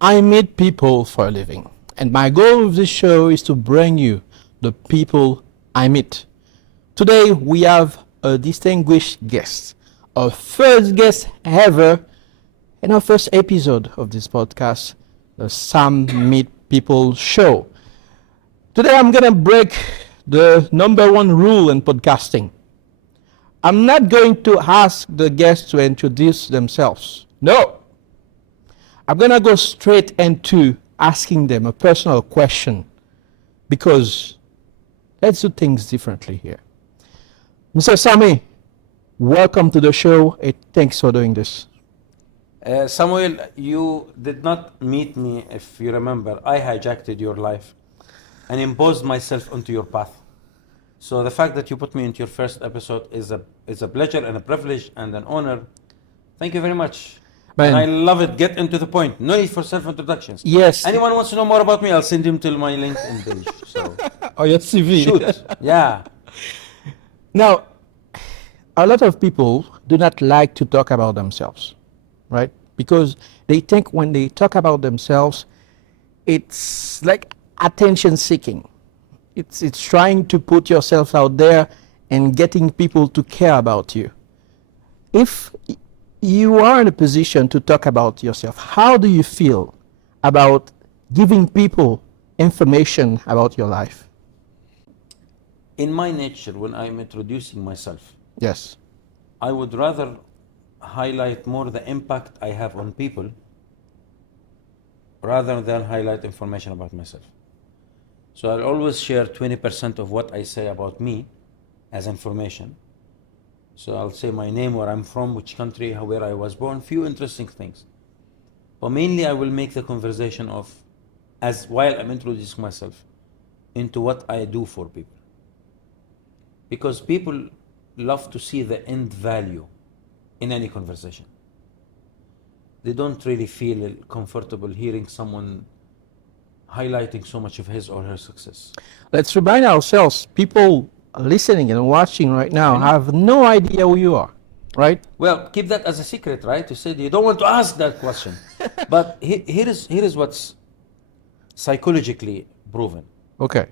I meet people for a living, and my goal with this show is to bring you the people I meet. Today we have a distinguished guest, our first guest ever in our first episode of this podcast, the Sam Meet People show. Today I'm gonna break the number one rule in podcasting. I'm not going to ask the guests to introduce themselves. No, I'm going to go straight into asking them a personal question because let's do things differently here. Mr. Sami, welcome to the show. Thanks for doing this. Samuel, you did not meet me, if you remember. I hijacked your life and imposed myself onto your path. So the fact that you put me into your first episode is a pleasure and a privilege and an honor. Thank you very much. Man. And I love it. Get into the point. No need for self-introductions. Yes. Anyone wants to know more about me, I'll send him to my LinkedIn page. So Or your CV. shoot. Yeah. Now, a lot of people do not like to talk about themselves, right? Because they think when they talk about themselves, it's like attention seeking. It's trying to put yourself out there and getting people to care about you. If you are in a position to talk about yourself, how do you feel about giving people information about your life? In my nature, when I'm introducing myself, Yes. I would rather highlight more the impact I have on people rather than highlight information about myself. So I'll always share 20% of what I say about me as information. So I'll say my name, where I'm from, which country, where I was born, few interesting things. But mainly I will make the conversation of, as while I'm introducing myself, into what I do for people. Because people love to see the end value in any conversation. They don't really feel comfortable hearing someone highlighting so much of his or her success. Let's remind ourselves, people listening and watching right now have no idea who you are, right? Well, keep that as a secret, right? You said you don't want to ask that question. But here is what's psychologically proven. Okay.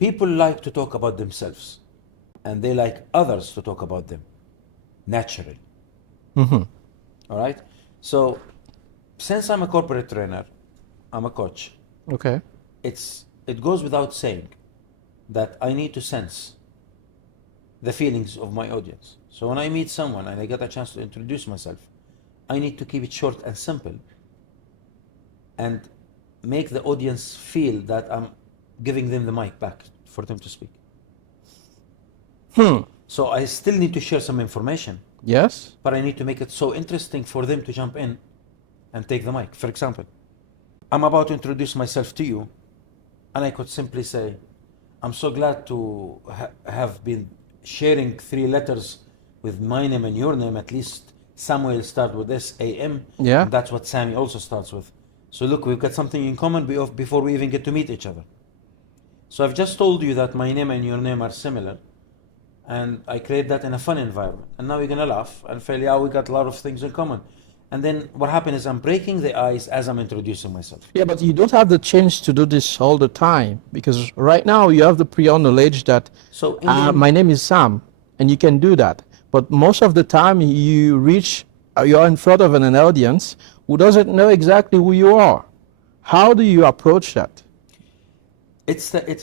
People like to talk about themselves, and they like others to talk about them, naturally. Mm-hmm. All right? So, since I'm a corporate trainer, I'm a coach, Okay. it goes without saying that I need to sense the feelings of my audience. So when I meet someone and I get a chance to introduce myself, I need to keep it short and simple and make the audience feel that I'm giving them the mic back for them to speak. So I still need to share some information, Yes. but I need to make it so interesting for them to jump in and take the mic. For example, I'm about to introduce myself to you, and I could simply say, I'm so glad to have been sharing 3 letters with my name and your name. At least Samuel starts with S-A-M. Yeah. And that's what Sammy also starts with. So look, we've got something in common before we even get to meet each other. So I've just told you that my name and your name are similar, and I create that in a fun environment. And now you're gonna laugh and feel, yeah, we got a lot of things in common. And then what happens is I'm breaking the ice as I'm introducing myself. Yeah, but you don't have the chance to do this all the time because right now you have the prior knowledge that So my name is Sam, and you can do that. But most of the time you're in front of an audience who doesn't know exactly who you are. How do you approach that?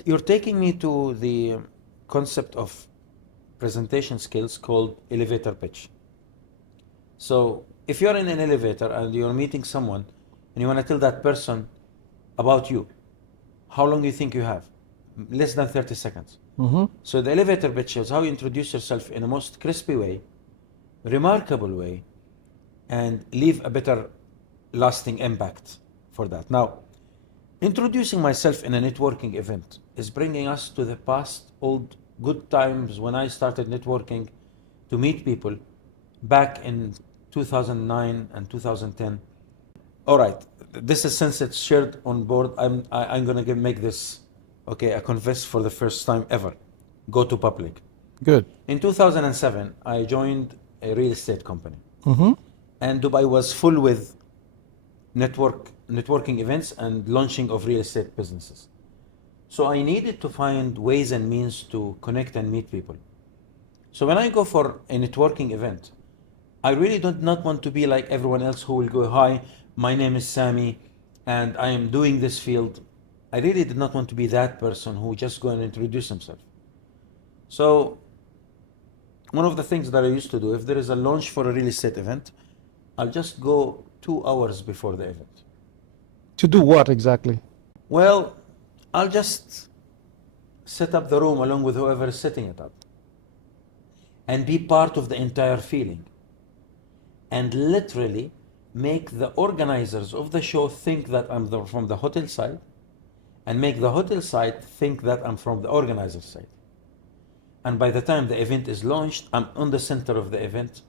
you're taking me to the concept of presentation skills called elevator pitch. So if you're in an elevator and you're meeting someone and you want to tell that person about you, how long do you think you have? Less than 30 seconds. Mm-hmm. So the elevator pitch is how you introduce yourself in a most crispy way, remarkable way, and leave a better lasting impact for that. Now, introducing myself in a networking event is bringing us to the past old good times when I started networking to meet people back in 2009 and 2010. All right, this is, since it's shared on board, I'm gonna make this, okay, I confess for the first time ever, go to public. Good. In 2007, I joined a real estate company. Mm-hmm. And Dubai was full with network networking events and launching of real estate businesses. So I needed to find ways and means to connect and meet people. So when I go for a networking event, I really did not want to be like everyone else who will go, hi, my name is Sami, and I am doing this field. I really did not want to be that person who just go and introduce himself. So one of the things that I used to do, if there is a launch for a real estate event, I'll just go 2 hours before the event. To do what exactly? Well, I'll just set up the room along with whoever is setting it up and be part of the entire feeling and literally make the organizers of the show think that I'm from the hotel side and make the hotel side think that I'm from the organizer side. And by the time the event is launched, I'm on the center of the event,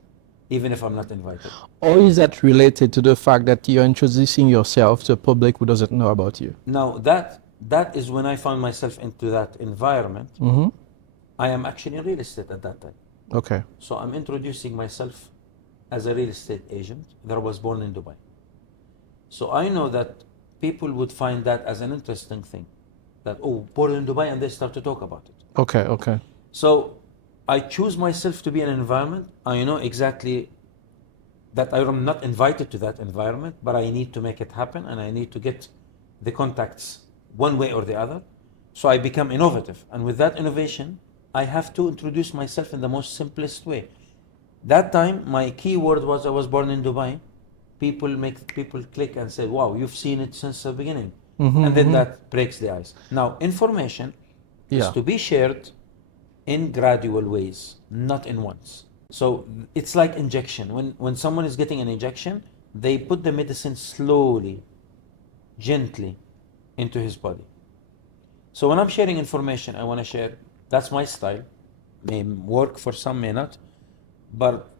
even if I'm not invited. Or is that related to the fact that you're introducing yourself to a public who doesn't know about you? Now that is when I found myself into that environment. Mm-hmm. I am actually in real estate at that time. Okay. So I'm introducing myself as a real estate agent that was born in Dubai. So I know that people would find that as an interesting thing. That, oh, born in Dubai, and they start to talk about it. Okay, okay. So I choose myself to be in an environment. I know exactly that I am not invited to that environment, but I need to make it happen and I need to get the contacts one way or the other. So I become innovative. And with that innovation, I have to introduce myself in the most simplest way. That time, my key word was I was born in Dubai. People click and say, wow, you've seen it since the beginning. Mm-hmm, And then mm-hmm. that breaks the ice. Now, information is to be shared in gradual ways, not in once. So it's like injection. When someone is getting an injection, they put the medicine slowly, gently into his body. So when I'm sharing information, I want to share, that's my style. May work for some, may not. But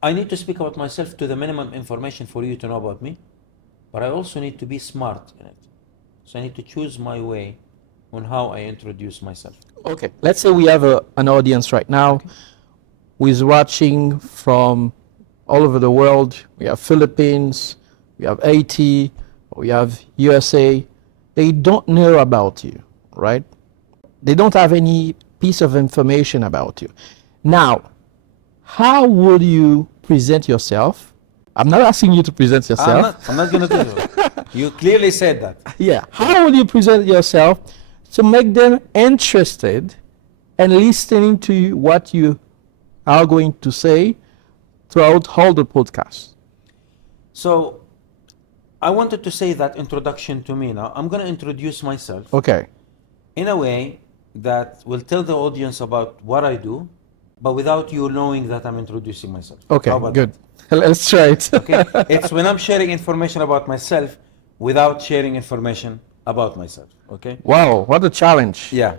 I need to speak about myself to the minimum information for you to know about me. But I also need to be smart in it. So I need to choose my way on how I introduce myself. Okay, let's say we have an audience right now who is watching from all over the world. We have Philippines, we have Haiti, we have USA. They don't know about you, right? They don't have any piece of information about you. Now, how would you present yourself? I'm not asking you to present yourself. I'm not going to do that. You clearly said that. Yeah. How will you present yourself to make them interested and listening to what you are going to say throughout all the podcasts? So I wanted to say that introduction to me now. I'm going to introduce myself Okay. in a way that will tell the audience about what I do, but without you knowing that I'm introducing myself. Okay, How about good. Let's try it. that? Okay. It's when I'm sharing information about myself without sharing information about myself. Okay. Wow, what a challenge. Yeah.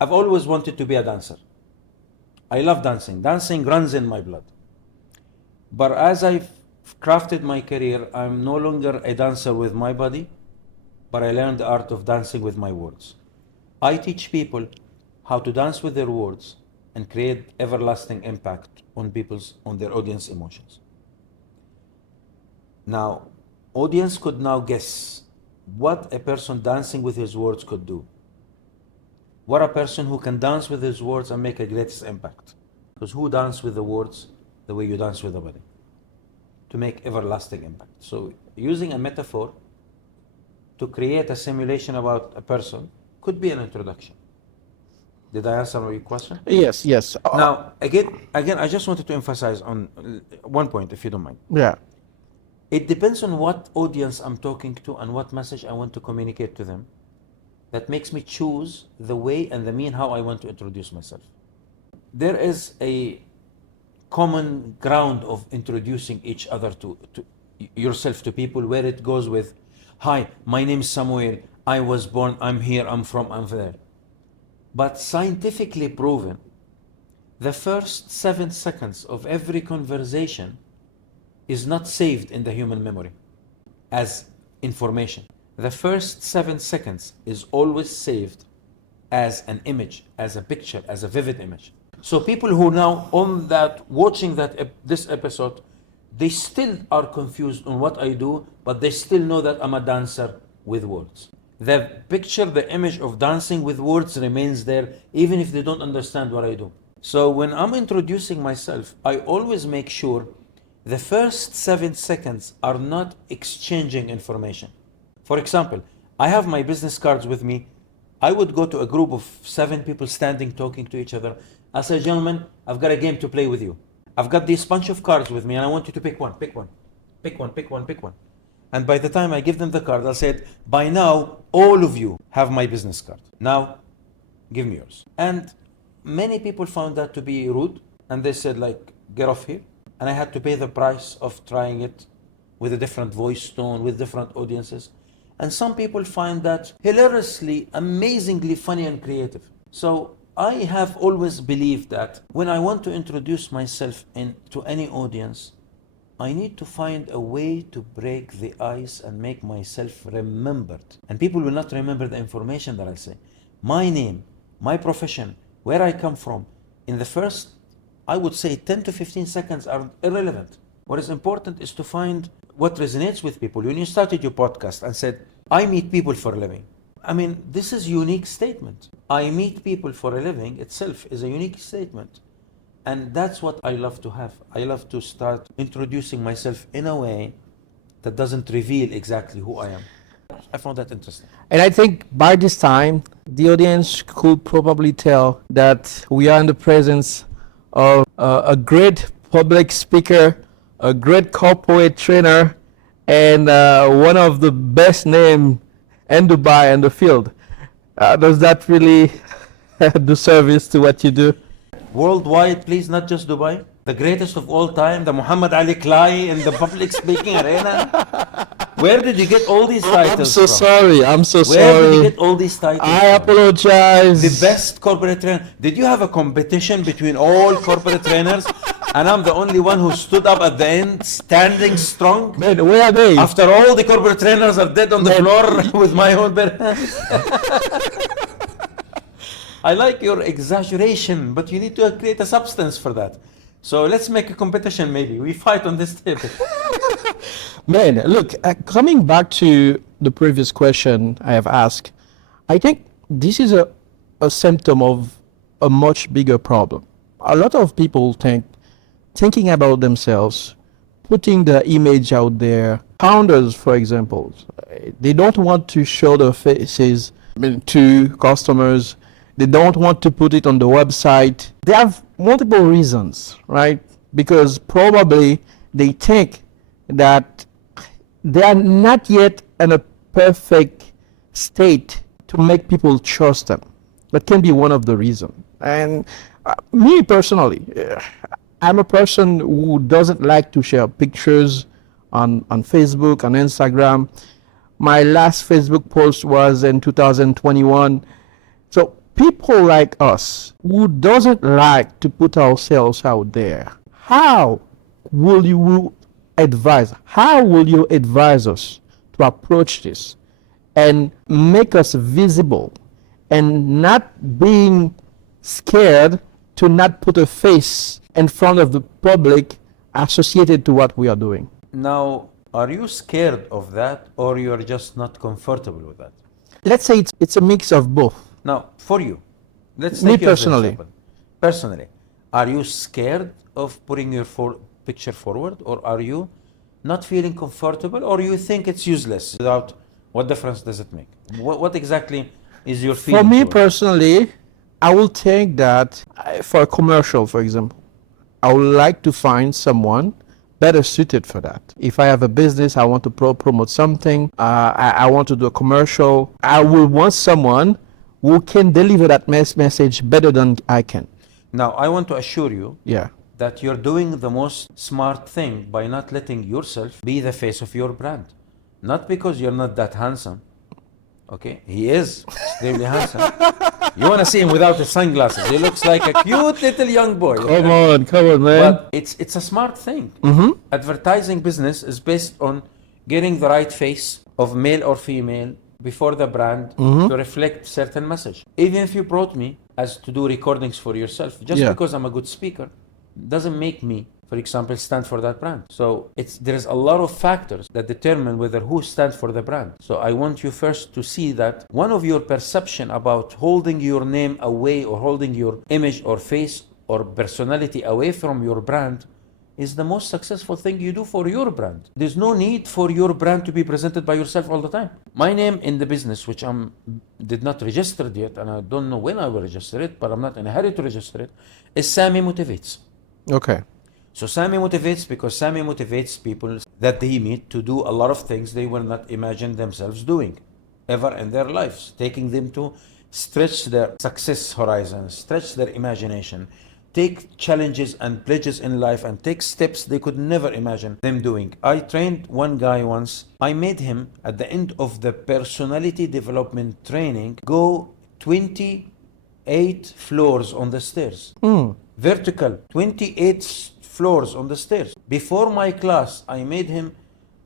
I've always wanted to be a dancer. I love dancing. Dancing runs in my blood. But as I've crafted my career, I'm no longer a dancer with my body, but I learned the art of dancing with my words. I teach people how to dance with their words and create everlasting impact on their audience emotions. Now, audience could now guess what a person dancing with his words could do. What a person who can dance with his words and make a greatest impact. Because who dance with the words the way you dance with the body? To make everlasting impact. So using a metaphor to create a simulation about a person could be an introduction. Did I answer your question? Yes, yes. Now, again, I just wanted to emphasize on one point, if you don't mind. Yeah. It depends on what audience I'm talking to and what message I want to communicate to them. That makes me choose the way and the mean how I want to introduce myself. There is a common ground of introducing each other to yourself to people where it goes with, hi, my name is Samuel, I was born, I'm here, I'm there. But scientifically proven, the first 7 seconds of every conversation is not saved in the human memory as information. The first 7 seconds is always saved as an image, as a picture, as a vivid image. So people who now on that watching this episode they still are confused on what I do, but they still know that I'm a dancer with words. The picture, the image of dancing with words remains there, even if they don't understand what I do. So when I'm introducing myself, I always make sure the first 7 seconds are not exchanging information. For example, I have my business cards with me. I would go to a group of 7 people standing, talking to each other. I say, gentlemen, I've got a game to play with you. I've got this bunch of cards with me and I want you to pick one, pick one, pick one, pick one, pick one. And by the time I give them the card, I'll say, by now, all of you have my business card. Now, give me yours. And many people found that to be rude. And they said, like, get off here. And I had to pay the price of trying it with a different voice tone, with different audiences. And some people find that hilariously, amazingly funny and creative. So I have always believed that when I want to introduce myself to any audience, I need to find a way to break the ice and make myself remembered. And people will not remember the information that I say. My name, my profession, where I come from, in the first, I would say 10 to 15 seconds are irrelevant. What is important is to find what resonates with people. When you started your podcast and said, I meet people for a living. I mean, this is a unique statement. I meet people for a living itself is a unique statement. And that's what I love to have. I love to start introducing myself in a way that doesn't reveal exactly who I am. I found that interesting. And I think by this time, the audience could probably tell that we are in the presence of a great public speaker, a great corporate trainer, and one of the best names in Dubai and the field. Does that really do service to what you do? Worldwide, please, not just Dubai. The greatest of all time, the Muhammad Ali Clay in the public speaking arena. Where did you get all these titles I'm so from? sorry. I'm so sorry. Where did you get all these titles I from? apologize. The best corporate trainer. Did you have a competition between all corporate trainers? And I'm the only one who stood up at the end, standing strong. Man, where are they? After all the corporate trainers are dead on the floor with my own bare hands. I like your exaggeration, but you need to create a substance for that. So let's make a competition maybe. We fight on this table. Man, look, coming back to the previous question I have asked, I think this is a symptom of a much bigger problem. A lot of people thinking about themselves, putting their image out there. Founders, for example, they don't want to show their faces to customers. They don't want to put it on the website. They have multiple reasons, right? Because probably they think that they are not yet in a perfect state to make people trust them. That can be one of the reasons. And me personally, I'm a person who doesn't like to share pictures on Facebook, on Instagram. My last Facebook post was in 2021. So people like us who doesn't like to put ourselves out there, how will you advise us to approach this and make us visible and not being scared to not put a face in front of the public associated to what we are doing? Now, are you scared of that, or you're just not comfortable with that? Let's say it's a mix of both. Now, for you, let's Me take you as an personally. example. Personally, are you scared of putting your picture forward, or are you not feeling comfortable, or you think it's useless? Without, what difference does it make? What exactly is your feeling? For me towards it? personally, I will think that for a commercial, for example, I would like to find someone better suited for that. If I have a business, I want to promote something, I want to do a commercial, I will want someone who can deliver that message better than I can. Now, I want to assure you Yeah. that you're doing the most smart thing by not letting yourself be the face of your brand. Not because you're not that handsome. Okay, he is extremely handsome. You want to see him without his sunglasses. He looks like a cute little young boy. Come on, man. But it's a smart thing. Advertising business is based on getting the right face of male or female before the brand to reflect certain message. Even if you brought me as to do recordings for yourself, just Yeah. because I'm a good speaker, doesn't make me for example, stand for that brand. So there's a lot of factors that determine whether who stands for the brand. So I want you first to see that one of your perception about holding your name away or holding your image or face or personality away from your brand is the most successful thing you do for your brand. There's no need for your brand to be presented by yourself all the time. My name in the business, which I did not register yet, and I don't know when I will register it, but I'm not in a hurry to register it, is Sami Motivates. Okay. So Sami motivates because Sami motivates people that they meet to do a lot of things they will not imagine themselves doing ever in their lives, taking them to stretch their success horizon, stretch their imagination, take challenges and pledges in life and take steps they could never imagine them doing. I trained one guy once. I made him, at the end of the personality development training, go 28 floors on the stairs. Vertical, 28 floors on the stairs. Before my class, I made him,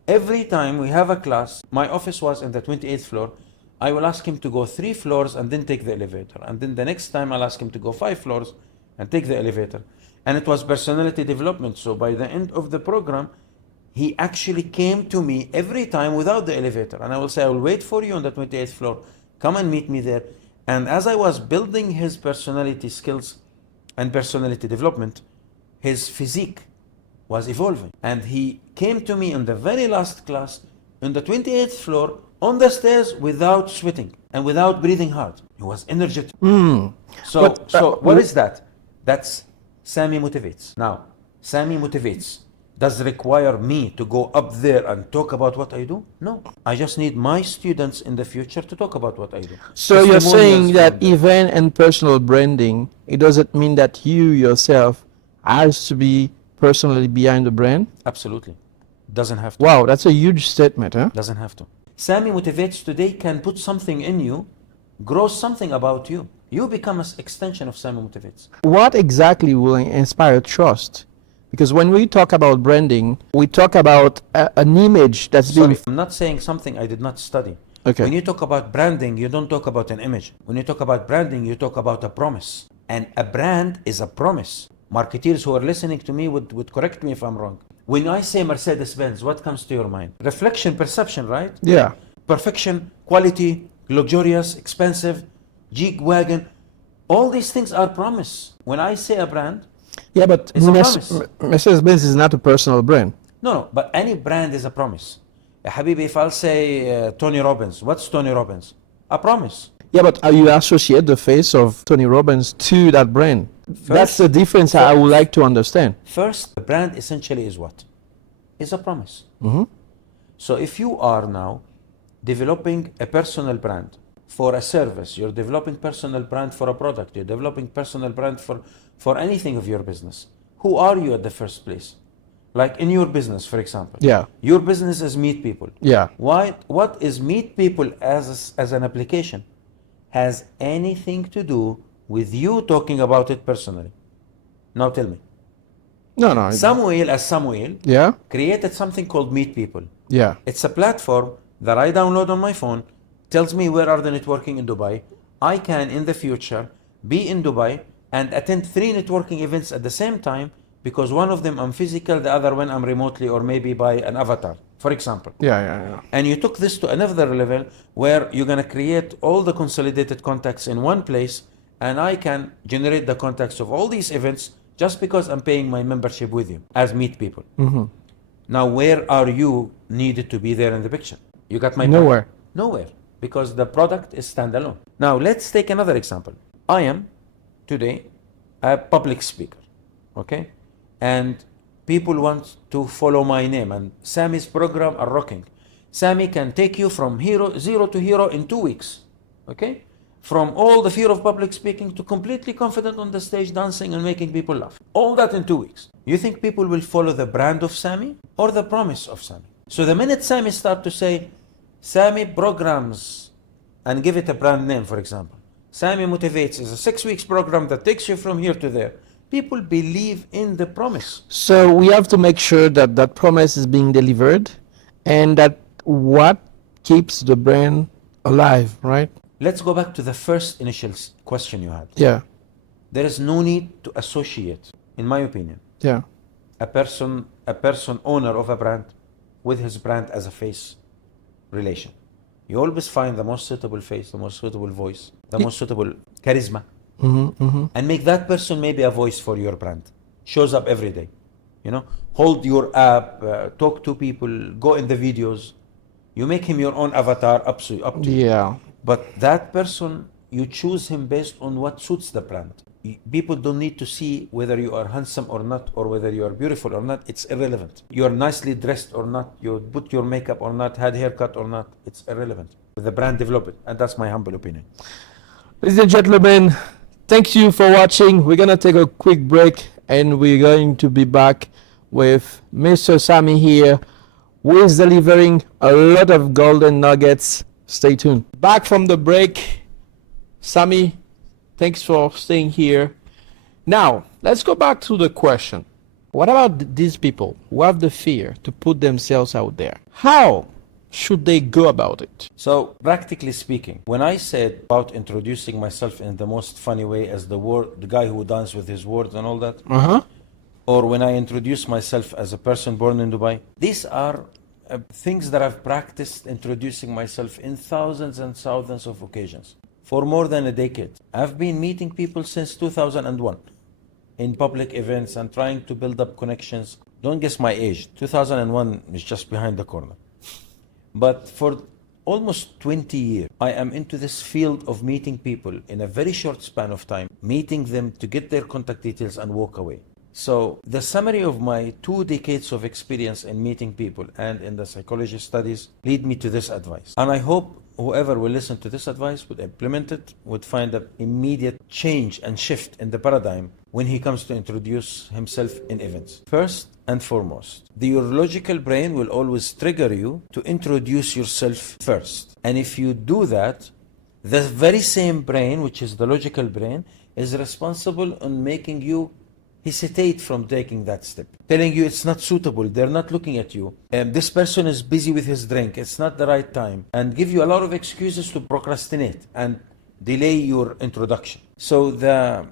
every time we have a class, my office was in the 28th floor, I will ask him to go 3 floors and then take the elevator. And then the next time I'll ask him to go 5 floors and take the elevator. And it was personality development. So by the end of the program, he actually came to me every time without the elevator. And I will say, I will wait for you on the 28th floor. Come and meet me there. And as I was building his personality skills and personality development, his physique was evolving. And he came to me in the very last class on the 28th floor on the stairs without sweating and without breathing hard. He was energetic. So what is that? That's Sami Motivates. Now, Sami Motivates does require me to go up there and talk about what I do? No. I just need my students in the future to talk about what I do. So you're saying that even in personal branding, it doesn't mean that you yourself has to be personally behind the brand? Absolutely. Doesn't have to. Wow, that's a huge statement, huh? Doesn't have to. Sami Motivates today can put something in you, grow something about you. You become an extension of Sami Motivates. What exactly will inspire trust? Because when we talk about branding, we talk about an image that's being... I'm not saying something I did not study. Okay. When you talk about branding, you don't talk about an image. When you talk about branding, you talk about a promise. And a brand is a promise. Marketeers who are listening to me would correct me if I'm wrong. When I say Mercedes-Benz, what comes to your mind? Reflection, perception, right? Yeah. Perfection, quality, luxurious, expensive, G-Wagon. All these things are promise. When I say a brand, yeah, but Mercedes-Benz is not a personal brand. No, but any brand is a promise. Habibi, if I'll say Tony Robbins, what's Tony Robbins? A promise. Yeah, but you associate the face of Tony Robbins to that brand. That's the difference I would like to understand. First, the brand essentially is what? Is a promise. Mm-hmm. So if you are now developing a personal brand for a service, you're developing personal brand for a product, you're developing personal brand for anything of your business, who are you at the first place? Like in your business, for example. Yeah. Your business is Meet People. Yeah. What is Meet People as an application? Has anything to do with you talking about it personally? Now tell me. No. Samuel Yeah. created something called Meet People. Yeah. It's a platform that I download on my phone, tells me where are the networking in Dubai. I can in the future be in Dubai and attend 3 networking events at the same time, because one of them I'm physical, the other one I'm remotely or maybe by an avatar, for example. Yeah. And you took this to another level where you're going to create all the consolidated contacts in one place, and I can generate the contacts of all these events just because I'm paying my membership with you as Meet People. Mm-hmm. Now, where are you needed to be there in the picture? You got my point? Nowhere. Nowhere, because the product is standalone. Now, let's take another example. I am today a public speaker, okay? And people want to follow my name, and Sami's program are rocking. Sami can take you from zero to hero in 2 weeks, okay? From all the fear of public speaking to completely confident on the stage dancing and making people laugh. All that in 2 weeks. You think people will follow the brand of Sami or the promise of Sami? So the minute Sami start to say, Sami programs, and give it a brand name, for example. Sami Motivates is a 6 weeks program that takes you from here to there. People believe in the promise. So we have to make sure that that promise is being delivered, and that what keeps the brand alive, right? Let's go back to the first initial question you had. Yeah. There is no need to associate, in my opinion. Yeah. a person owner of a brand with his brand as a face relation. You always find the most suitable face, the most suitable voice, the most suitable charisma, and make that person maybe a voice for your brand. Shows up every day, hold your app, talk to people, go in the videos. You make him your own avatar, up to you. Yeah. But that person, you choose him based on what suits the brand. People don't need to see whether you are handsome or not, or whether you are beautiful or not. It's irrelevant. You are nicely dressed or not, you put your makeup or not, had haircut or not. It's irrelevant. The brand development, and that's my humble opinion. Ladies and gentlemen, thank you for watching. We're going to take a quick break and we're going to be back with Mr. Sami here, who is delivering a lot of golden nuggets. Stay tuned. Back from the break. Sami, thanks for staying here. Now, let's go back to the question. What about these people who have the fear to put themselves out there? How should they go about it? So, practically speaking, when I said about introducing myself in the most funny way as the guy who dances with his words and all that, or when I introduce myself as a person born in Dubai, these are things that I've practiced introducing myself in thousands and thousands of occasions for more than a decade. I've been meeting people since 2001 in public events and trying to build up connections. Don't guess my age. 2001 is just behind the corner. But for almost 20 years, I am into this field of meeting people in a very short span of time, meeting them to get their contact details and walk away. So the summary of my 2 decades of experience in meeting people and in the psychology studies lead me to this advice. And I hope whoever will listen to this advice would implement it, would find an immediate change and shift in the paradigm when he comes to introduce himself in events. First and foremost, the neurological brain will always trigger you to introduce yourself first. And if you do that, the very same brain, which is the logical brain, is responsible on making you hesitate from taking that step, telling you it's not suitable, they're not looking at you, this person is busy with his drink, it's not the right time, and give you a lot of excuses to procrastinate and delay your introduction. So the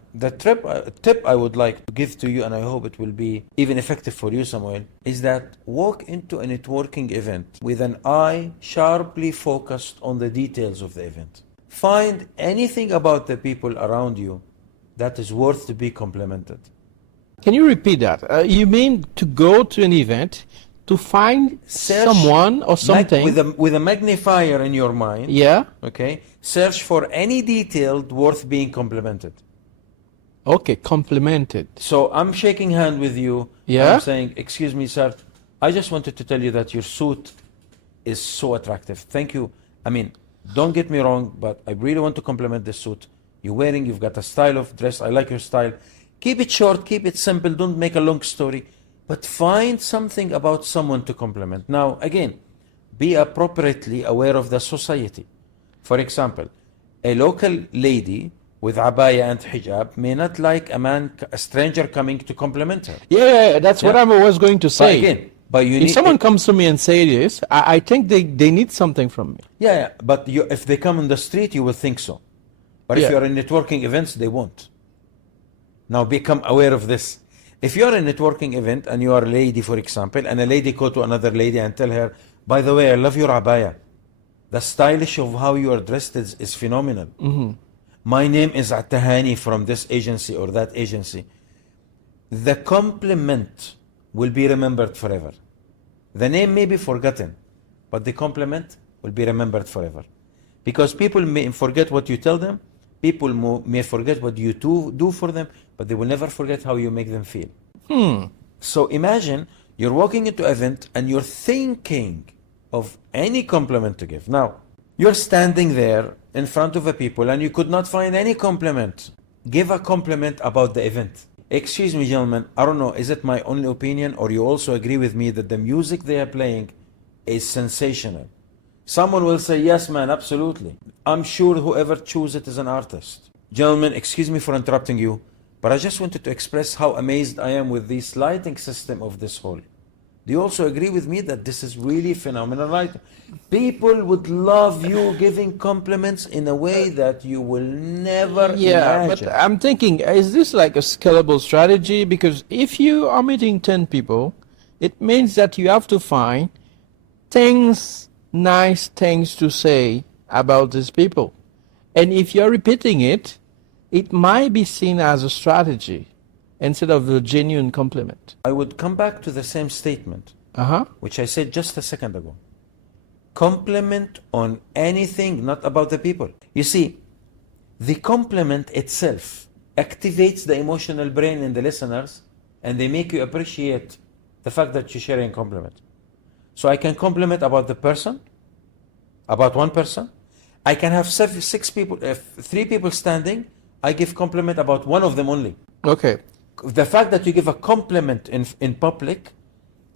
tip I would like to give to you, and I hope it will be even effective for you, Samuel, is that walk into a networking event with an eye sharply focused on the details of the event. Find anything about the people around you that is worth to be complimented. Can you repeat that? You mean to go to an event to find someone or something with a magnifier in your mind? Yeah. Okay. Search for any detail worth being complimented. Okay, complimented. So I'm shaking hand with you. Yeah. I'm saying, excuse me, sir, I just wanted to tell you that your suit is so attractive. Thank you. I mean, don't get me wrong, but I really want to compliment this suit. You've got a style of dress. I like your style. Keep it short, keep it simple, don't make a long story, but find something about someone to compliment. Now, again, be appropriately aware of the society. For example, a local lady with abaya and hijab may not like a stranger coming to compliment her. Yeah, that's what I was going to say. But if someone comes to me and say this, I think they need something from me. Yeah, but if they come on the street, you will think so. But if you're in networking events, they won't. Now become aware of this. If you're in a networking event and you are a lady, for example, and a lady go to another lady and tell her, by the way, I love your abaya. The stylish of how you are dressed is phenomenal. My name is Attahani from this agency or that agency. The compliment will be remembered forever. The name may be forgotten, but the compliment will be remembered forever. Because people may forget what you tell them, people may forget what you do for them, but they will never forget how you make them feel. So imagine you're walking into an event and you're thinking of any compliment to give. Now, you're standing there in front of a people and you could not find any compliment. Give a compliment about the event. Excuse me, gentlemen, I don't know, is it my only opinion or you also agree with me that the music they are playing is sensational? Someone will say, yes, man, absolutely. I'm sure whoever chooses it is an artist. Gentlemen, excuse me for interrupting you, but I just wanted to express how amazed I am with this lighting system of this hall. Do you also agree with me that this is really phenomenal, right? People would love you giving compliments in a way that you will never Yeah, but imagine. I'm thinking, is this like a scalable strategy? Because if you are meeting 10 people, it means that you have to find things, nice things to say about these people. And if you're repeating it, it might be seen as a strategy instead of a genuine compliment. I would come back to the same statement, Uh-huh. which I said just a second ago. Compliment on anything, not about the people. You see, the compliment itself activates the emotional brain in the listeners, and they make you appreciate the fact that you're sharing a compliment. So I can compliment about the person, about one person. I can have six people, three people standing. I give compliment about one of them only. Okay. The fact that you give a compliment in public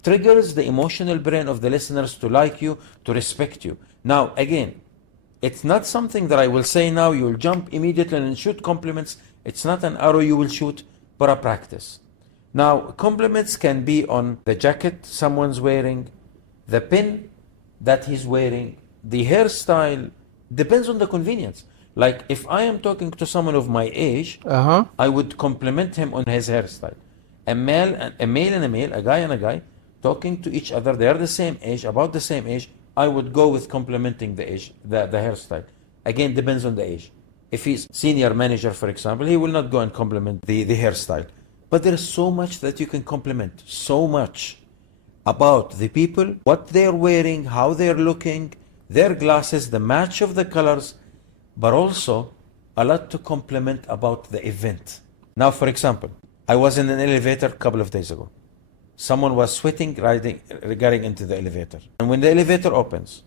triggers the emotional brain of the listeners to like you, to respect you. Now, again, it's not something that I will say now, you'll jump immediately and shoot compliments. It's not an arrow you will shoot, but a practice. Now, compliments can be on the jacket someone's wearing, the pin that he's wearing, the hairstyle, depends on the convenience. Like if I am talking to someone of my age, Uh-huh. I would compliment him on his hairstyle. A male and a male, a guy and a guy, talking to each other, they are the same age, about the same age, I would go with complimenting the age, the hairstyle. Again, depends on the age. If he's senior manager, for example, he will not go and compliment the hairstyle. But there is so much that you can compliment, so much about the people, what they're wearing, how they're looking, their glasses, the match of the colors, but also a lot to compliment about the event. Now, for example, I was in an elevator a couple of days ago. Someone was sweating getting into the elevator. And when the elevator opens,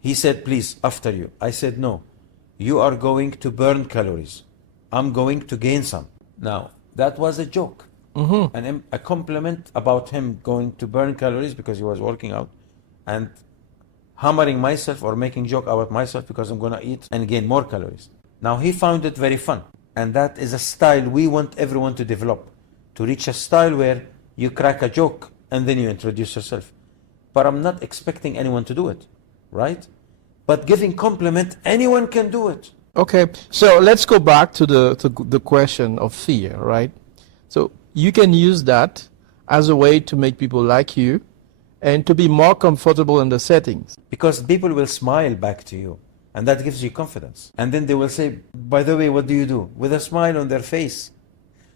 he said, please, after you. I said, no, you are going to burn calories. I'm going to gain some. Now, that was a joke. And a compliment about him going to burn calories because he was working out, and hammering myself or making joke about myself because I'm going to eat and gain more calories. Now, he found it very fun. And that is a style we want everyone to develop, to reach a style where you crack a joke and then you introduce yourself. But I'm not expecting anyone to do it, right? But giving compliment, anyone can do it. Okay, so let's go back to the question of fear, right? So you can use that as a way to make people like you and to be more comfortable in the settings. Because people will smile back to you, and that gives you confidence. And then they will say, by the way, what do you do? With a smile on their face.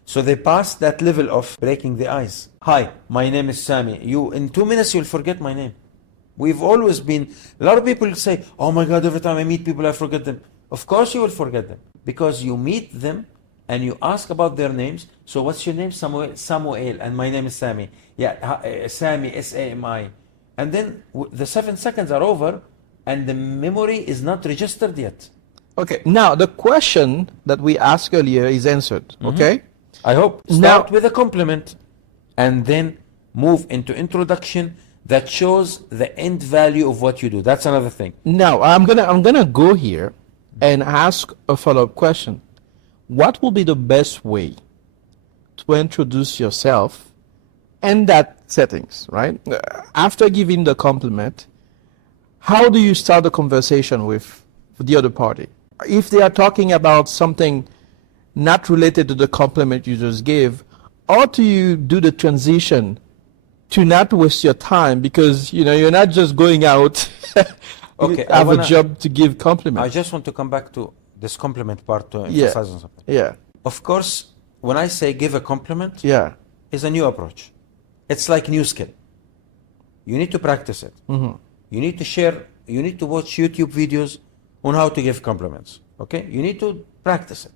So they pass that level of breaking the ice. Hi, my name is Sami. In 2 minutes, you'll forget my name. We've always been, a lot of people say, oh my God, every time I meet people, I forget them. Of course you will forget them, because you meet them and you ask about their names. So what's your name? Samuel, and my name is Sami. Yeah, Sami, S-A-M-I. And then the 7 seconds are over and the memory is not registered yet. Okay, now the question that we asked earlier is answered, okay? I hope. Now- Start with a compliment and then move into introduction that shows the end value of what you do. That's another thing. Now, I'm gonna go here and ask a follow-up question. What will be the best way to introduce yourself in that settings, right? After giving the compliment, how do you start the conversation with the other party? If they are talking about something not related to the compliment you just gave, or do you do the transition to not waste your time, because you're not just going out Okay, have a job to give compliments. I just want to come back to this compliment part to Yeah. emphasize on something. Yeah, Of course, when I say give a compliment, yeah. is a new approach. It's like new skill. You need to practice it. You need to share, you need to watch YouTube videos on how to give compliments. Okay? You need to practice it.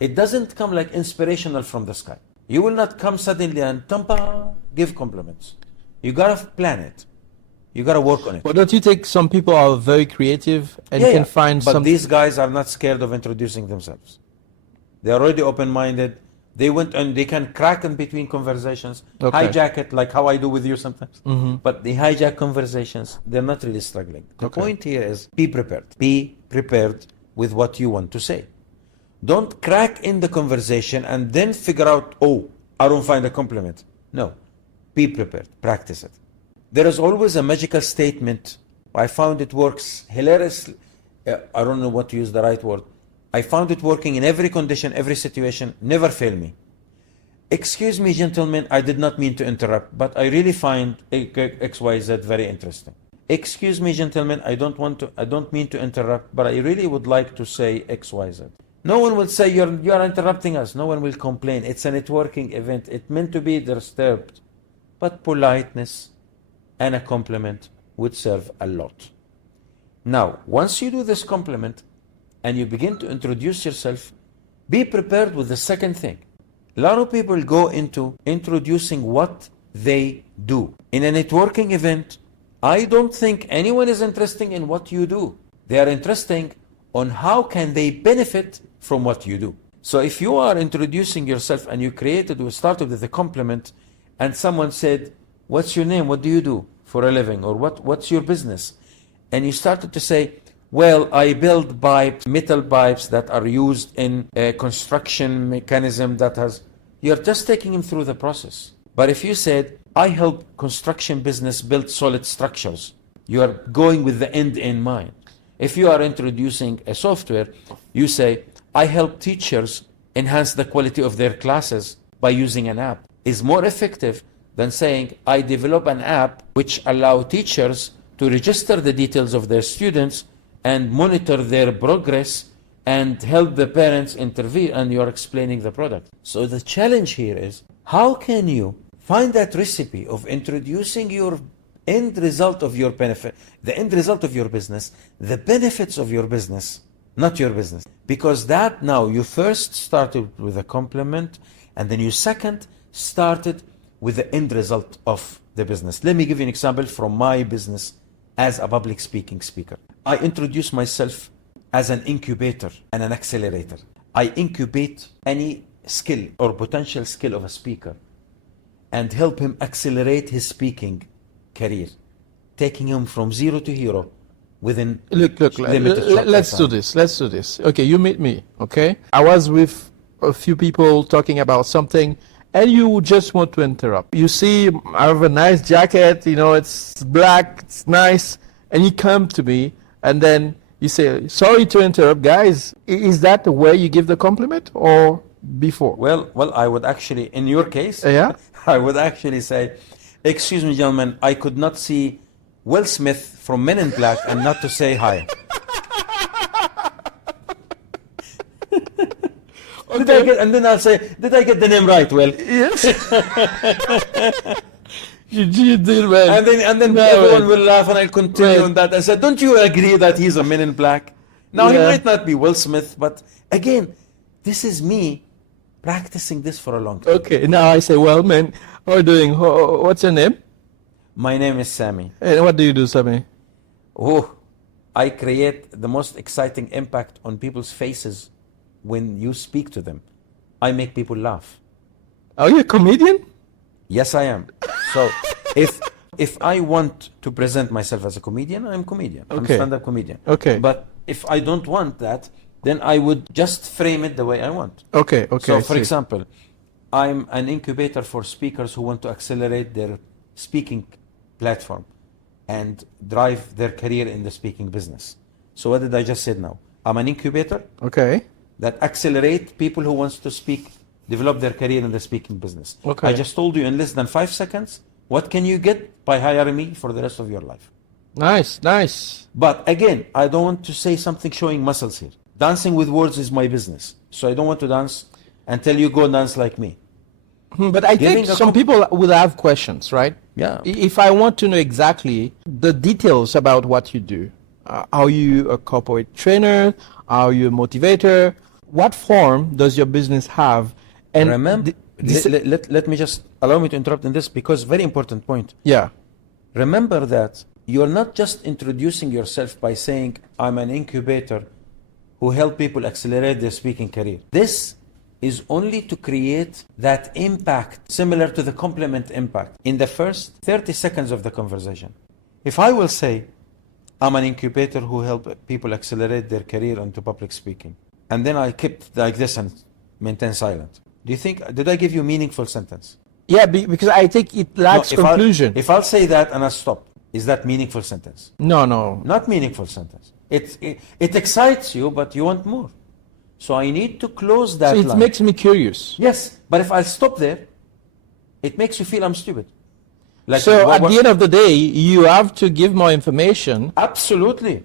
It doesn't come like inspirational from the sky. You will not come suddenly and tampa, give compliments. You gotta plan it. You gotta work on it. But don't you think some people are very creative and can find but some? these guys are not scared of introducing themselves. They're already open-minded. They went and they can crack in between conversations, Okay. hijack it like how I do with you sometimes. But they hijack conversations. They're not really struggling. The Okay. point here is be prepared. Be prepared with what you want to say. Don't crack in the conversation and then figure out, oh, I don't find a compliment. No. Be prepared. Practice it. There is always a magical statement. I found it works hilariously. I don't know what to use the right word. I found it working in every condition, every situation. Never fail me. Excuse me, gentlemen, I did not mean to interrupt, but I really find XYZ very interesting. Excuse me, gentlemen, I don't mean to interrupt, but I really would like to say XYZ. No one will say you are interrupting us. No one will complain. It's a networking event. It's meant to be disturbed. But politeness and a compliment would serve a lot. Now, once you do this compliment and you begin to introduce yourself, be prepared with the second thing. A lot of people go into introducing what they do. In a networking event, I don't think anyone is interested in what you do. They are interested on how can they benefit from what you do. So if you are introducing yourself and you started with a compliment and someone said, what's your name? What do you do for a living? Or what's your business? And you started to say, well, I build pipes, metal pipes that are used in a construction mechanism you're just taking him through the process. But if you said, I help construction business build solid structures, you are going with the end in mind. If you are introducing a software, you say, I help teachers enhance the quality of their classes by using an app. Is more effective than saying, I develop an app which allow teachers to register the details of their students and monitor their progress and help the parents intervene, and you're explaining the product. So the challenge here is, how can you find that recipe of introducing your end result of your benefit, the end result of your business, the benefits of your business, not your business. Because that now, you first started with a compliment, and then you second started with the end result of the business. Let me give you an example from my business as a public speaking speaker. I introduce myself as an incubator and an accelerator. I incubate any skill or potential skill of a speaker and help him accelerate his speaking career, taking him from zero to hero within let's do this. Okay, you meet me, okay? I was with a few people talking about something, and you just want to interrupt. You see, I have a nice jacket, it's black, it's nice, and you come to me, and then you say, sorry to interrupt, guys. Is that the way you give the compliment, or before? Well, I would actually, in your case, yeah, I would actually say, excuse me, gentlemen, I could not see Will Smith from Men in Black and not to say hi. Okay. And then I'll say, did I get the name right, Will? Yes. You did well. And then everyone will laugh, and I'll continue on that. I said, don't you agree that he's a Men in Black? Now, he might not be Will Smith, but again, this is me practicing this for a long time. Okay, now I say, well, man, how are you doing? What's your name? My name is Sammy. And what do you do, Sammy? Oh, I create the most exciting impact on people's faces when you speak to them. I make people laugh. Are you a comedian? Yes, I am. So if I want to present myself as a comedian, I'm a comedian. I'm a stand-up comedian. Okay. But if I don't want that, then I would just frame it the way I want. Okay. So for example, I'm an incubator for speakers who want to accelerate their speaking platform and drive their career in the speaking business. So what did I just say now? I'm an incubator. Okay. That accelerate people who wants to speak, develop their career in the speaking business. Okay. I just told you in less than 5 seconds, what can you get by hiring me for the rest of your life? Nice. But again, I don't want to say something showing muscles here. Dancing with words is my business. So I don't want to dance and tell you go dance like me. But I think some people will have questions, right? Yeah. If I want to know exactly the details about what you do, are you a corporate trainer? Are you a motivator? What form does your business have? And remember, let me just allow me to interrupt in this, because very important point. Yeah. Remember that you're not just introducing yourself by saying, I'm an incubator who help people accelerate their speaking career. This is only to create that impact, similar to the compliment impact, in the first 30 seconds of the conversation. If I will say, I'm an incubator who help people accelerate their career into public speaking, and then I kept like this and maintain silent, do you think, did I give you a meaningful sentence? Yeah, because I think it lacks if conclusion. If I'll say that and I stop, is that meaningful sentence? No. Not meaningful sentence. It excites you, but you want more. So I need to close that So it line. makes me curious. Yes, but if I stop there, it makes you feel I'm stupid. So at the end of the day, you have to give more information. Absolutely.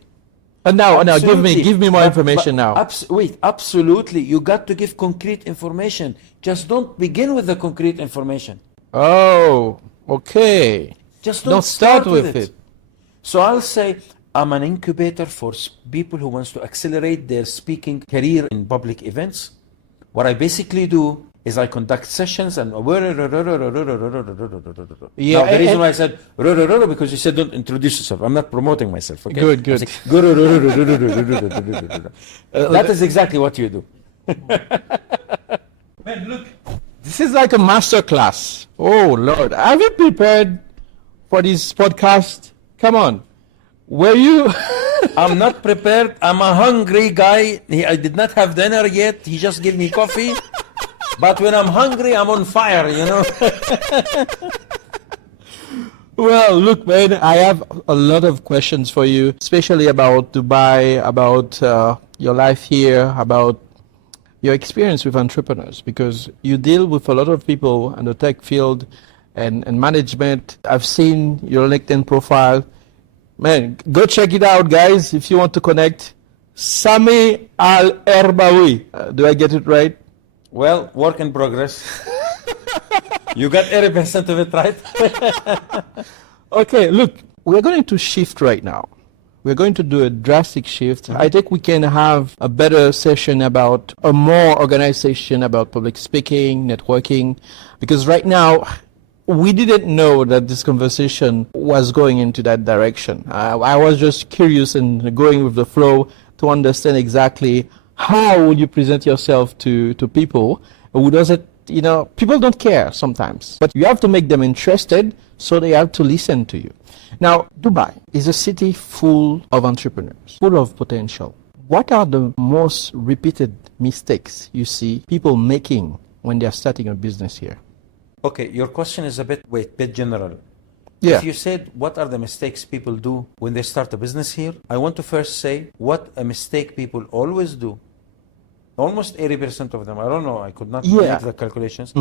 And now Absolutely. give me more information now. Wait, absolutely. You got to give concrete information. Just don't begin with the concrete information. Oh, okay. Just Don't start with it. So I'll say, I'm an incubator for people who wants to accelerate their speaking career in public events. What I basically do is I conduct sessions and Yeah, now the reason why I said because you said don't introduce yourself. I'm not promoting myself. Okay? Good. That is exactly what you do. Man, look, this is like a master class. Oh Lord, have you prepared for this podcast? Come on, were you? I'm not prepared. I'm a hungry guy. I did not have dinner yet. He just gave me coffee. But when I'm hungry, I'm on fire, you know. Well, look, man, I have a lot of questions for you, especially about Dubai, about your life here, about your experience with entrepreneurs, because you deal with a lot of people in the tech field and management. I've seen your LinkedIn profile. Man, go check it out, guys, if you want to connect. Sami Al-Erbawi. Do I get it right? Well, work in progress. You got 80% of it right. Okay, look, we're going to shift right now. We're going to do a drastic shift. I think we can have a better session about a more organization about public speaking, networking, because right now we didn't know that this conversation was going into that direction. I was just curious and going with the flow to understand exactly how would you present yourself to people who doesn't, people don't care sometimes, but you have to make them interested, so they have to listen to you. Now, Dubai is a city full of entrepreneurs, full of potential. What are the most repeated mistakes you see people making when they're starting a business here? Okay, your question is a bit general. Yeah. If you said what are the mistakes people do when they start a business here, I want to first say what a mistake people always do. Almost 80% of them, I don't know, I could not make the calculations,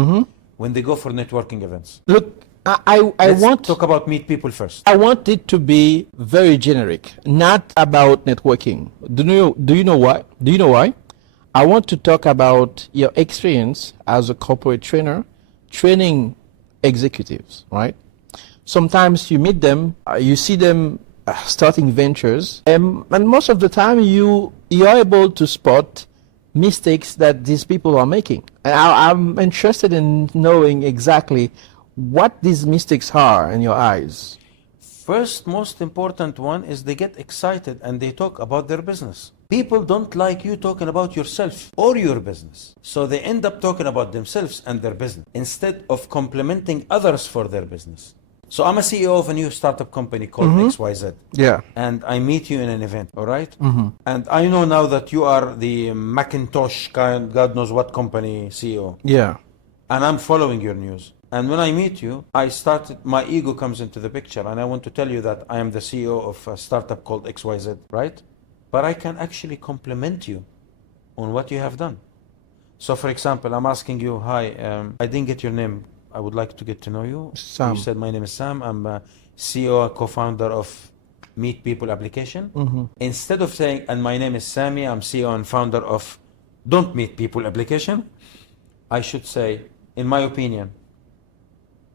when they go for networking events. Look, Let's talk about meet people first. I want it to be very generic, not about networking. Do you know why? Do you know why? I want to talk about your experience as a corporate trainer, training executives, right? Sometimes you meet them, you see them starting ventures, and most of the time you're able to spot mistakes that these people are making. And I'm interested in knowing exactly what these mistakes are in your eyes. First, most important one is they get excited and they talk about their business. People don't like you talking about yourself or your business. So they end up talking about themselves and their business instead of complimenting others for their business. So I'm a CEO of a new startup company called XYZ. Yeah. And I meet you in an event, all right? And I know now that you are the Macintosh kind, God knows what company CEO. Yeah. And I'm following your news. And when I meet you, my ego comes into the picture, and I want to tell you that I am the CEO of a startup called XYZ, right? But I can actually compliment you on what you have done. So for example, I'm asking you, hi, I didn't get your name. I would like to get to know you. Sam. You said my name is Sam. I'm a CEO and co-founder of Meet People application. Instead of saying, and my name is Sammy, I'm CEO and founder of Don't Meet People application, I should say, in my opinion,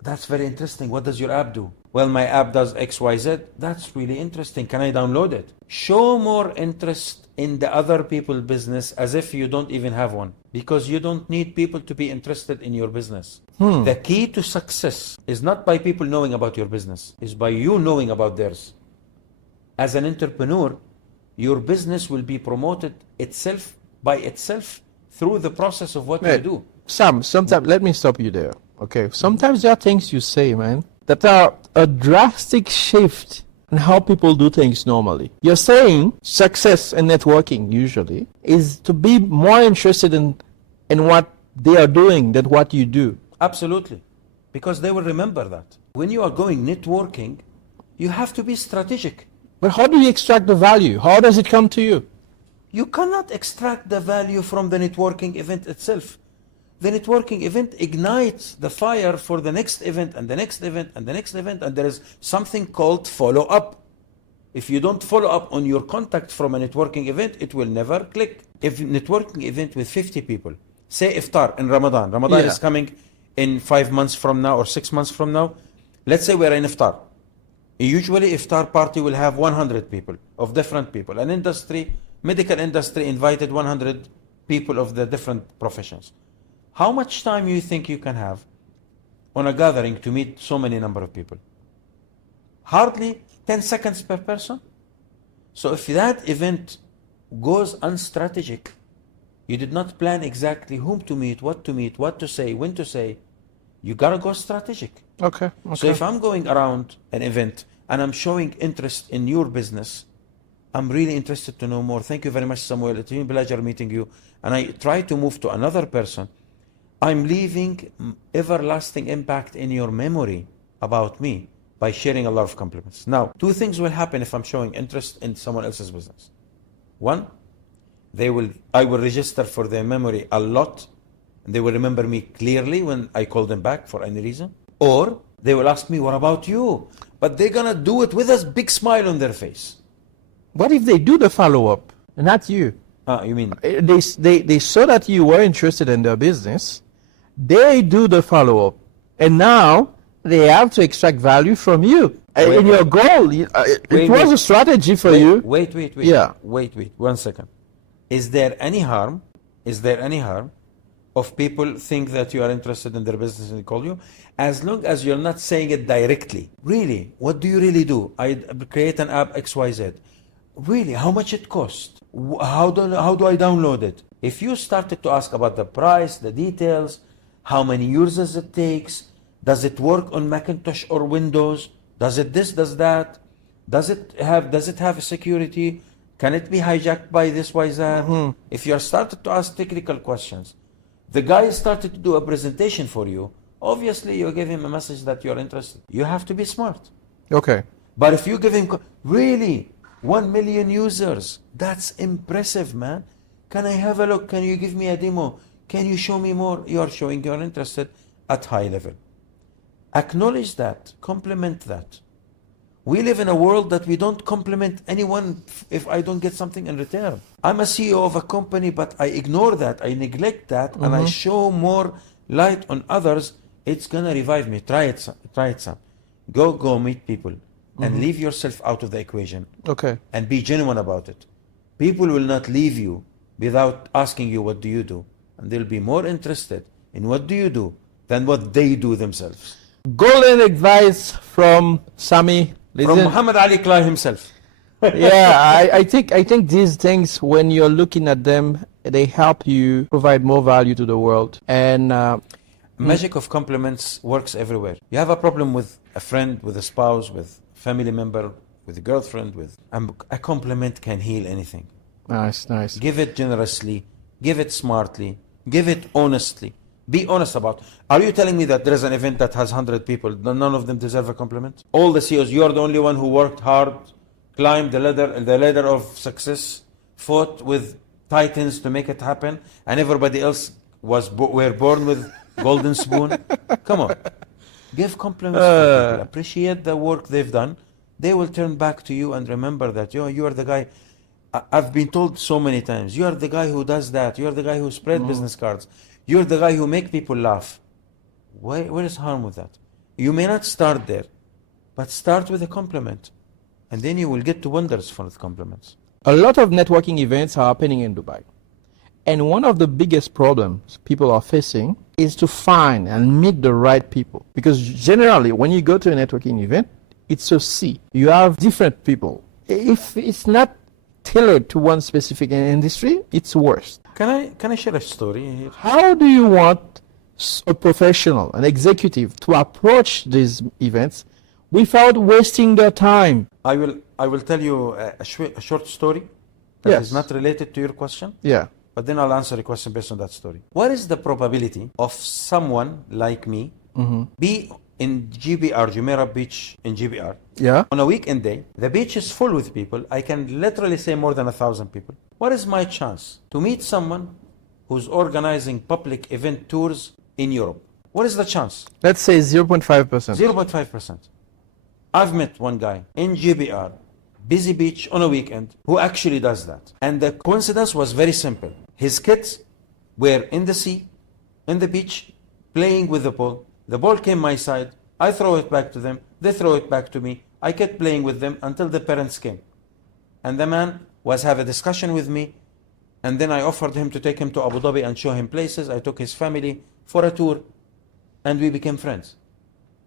that's very interesting. What does your app do? Well, my app does XYZ. That's really interesting. Can I download it? Show more interest in the other people's business as if you don't even have one, because you don't need people to be interested in your business. The key to success is not by people knowing about your business, it's by you knowing about theirs. As an entrepreneur, your business will be promoted by itself through the process of what you do. Sam, sometimes, let me stop you there. Okay, sometimes there are things you say, man, that are a drastic shift in how people do things normally. You're saying success in networking usually is to be more interested in what they are doing than what you do. Absolutely. because they will remember that. When you are going networking, you have to be strategic. But how do you extract the value? How does it come to you? You cannot extract the value from the networking event itself. The networking event ignites the fire for the next event and the next event and the next event, and there is something called follow-up. If you don't follow up on your contact from a networking event, it will never click. If networking event with 50 people, say iftar in Ramadan. Ramadan is coming in 5 months from now or 6 months from now. Let's say we're in iftar. Usually iftar party will have 100 people of different people. An industry, medical industry invited 100 people of the different professions. How much time you think you can have on a gathering to meet so many number of people? Hardly 10 seconds per person. So if that event goes unstrategic, you did not plan exactly whom to meet, what to say, when to say, you gotta go strategic. Okay. So if I'm going around an event and I'm showing interest in your business, I'm really interested to know more. Thank you very much, Samuel. It's been a pleasure meeting you. And I try to move to another person. I'm leaving everlasting impact in your memory about me by sharing a lot of compliments. Now, two things will happen if I'm showing interest in someone else's business. One, I will register for their memory a lot, and they will remember me clearly when I call them back for any reason. Or they will ask me, what about you? But they're gonna do it with a big smile on their face. What if they do the follow-up, not you? You mean? They saw that you were interested in their business. They do the follow-up, and now they have to extract value from you. In your goal, it was a strategy for you. Wait. Yeah. Wait. 1 second. Is there any harm? Of people think that you are interested in their business and they call you? As long as you're not saying it directly. Really, what do you really do? I create an app XYZ. Really, how much it costs? How do I download it? If you started to ask about the price, the details, how many users it takes, does it work on Macintosh or Windows? Does it this, does that? Does it have a security? Can it be hijacked by this, by that? If you are started to ask technical questions, the guy started to do a presentation for you, obviously you give him a message that you're interested. You have to be smart. Okay. But if you give him, really, 1 million users, that's impressive, man. Can I have a look? Can you give me a demo? Can you show me more? You're showing you're interested at high level. Acknowledge that, compliment that. We live in a world that we don't compliment anyone if I don't get something in return. I'm a CEO of a company, but I ignore that, I neglect that, and I show more light on others. It's gonna revive me. Try it, son. Go meet people and leave yourself out of the equation. Okay. And be genuine about it. People will not leave you without asking you what do you do, and they'll be more interested in what do you do than what they do themselves. Golden advice from Sami. From Muhammad Ali Clay himself. Yeah, I think these things, when you're looking at them, they help you provide more value to the world. And magic of compliments works everywhere. You have a problem with a friend, with a spouse, with a family member, with a girlfriend, with a compliment can heal anything. Nice. Give it generously, give it smartly, give it honestly. Be honest about it. Are you telling me that there is an event that has 100 people, none of them deserve a compliment? All the CEOs, you are the only one who worked hard, climbed the ladder of success, fought with titans to make it happen, and everybody else were born with golden spoon? Come on. Give compliments to people. Appreciate the work they've done. They will turn back to you and remember that you are the guy. I've been told so many times, you are the guy who does that. You are the guy who spread business cards. You're the guy who make people laugh. Where is harm with that? You may not start there, but start with a compliment, and then you will get to wonders from the compliments. A lot of networking events are happening in Dubai. And one of the biggest problems people are facing is to find and meet the right people. Because generally, when you go to a networking event, it's a sea. You have different people. If it's not tailored to one specific industry, it's worse. Can I share a story here? How do you want a professional, an executive, to approach these events without wasting their time? I will tell you a short story that is not related to your question. Yeah. But then I'll answer a question based on that story. What is the probability of someone like me Be in GBR, Jumeirah Beach in GBR. Yeah. On a weekend day, the beach is full with people. I can literally say more than 1,000 people. What is my chance to meet someone who's organizing public event tours in Europe? What is the chance? Let's say 0.5%. 0.5%. I've met one guy in GBR, busy beach on a weekend, who actually does that. And the coincidence was very simple. His kids were in the sea, in the beach, playing with the ball. The ball came my side. I throw it back to them. They throw it back to me. I kept playing with them until the parents came. And the man was have a discussion with me. And then I offered him to take him to Abu Dhabi and show him places. I took his family for a tour. And we became friends.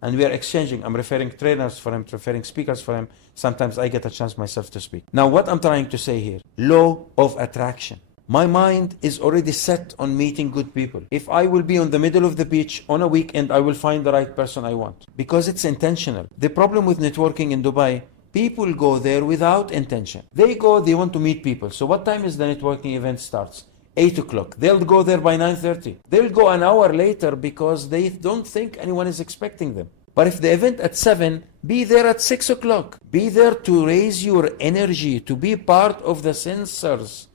And we are exchanging. I'm referring trainers for him, referring speakers for him. Sometimes I get a chance myself to speak. Now what I'm trying to say here, law of attraction. My mind is already set on meeting good people. If I will be on the middle of the beach on a weekend, I will find the right person I want. Because it's intentional. The problem with networking in Dubai, people go there without intention. They go, they want to meet people. So what time is the networking event starts? 8 o'clock. They'll go there by 9:30. They'll go an hour later because they don't think anyone is expecting them. But if the event at 7, be there at 6 o'clock. Be there to raise your energy, to be part of the sensors,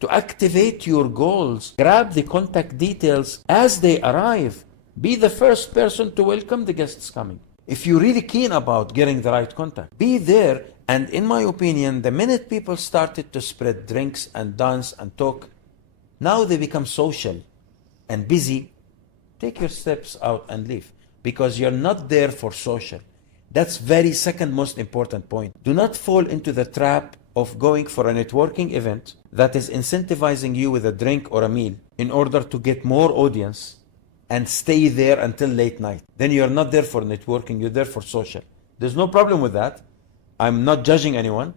to activate your goals. Grab the contact details as they arrive. Be the first person to welcome the guests coming. If you're really keen about getting the right contact, be there. And in my opinion, the minute people started to spread drinks and dance and talk, now they become social and busy. Take your steps out and leave, because you're not there for social. That's very second most important point. Do not fall into the trap of going for a networking event that is incentivizing you with a drink or a meal in order to get more audience and stay there until late night. Then you're not there for networking, you're there for social. There's no problem with that. I'm not judging anyone,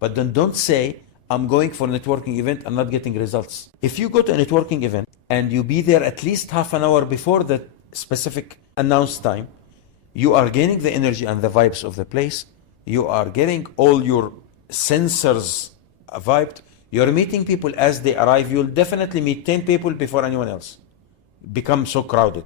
but then don't say, I'm going for a networking event and not getting results. If you go to a networking event and you be there at least half an hour before the specific announced time, you are gaining the energy and the vibes of the place. You are getting all your sensors vibed. You're meeting people as they arrive. You'll definitely meet 10 people before anyone else. Become so crowded.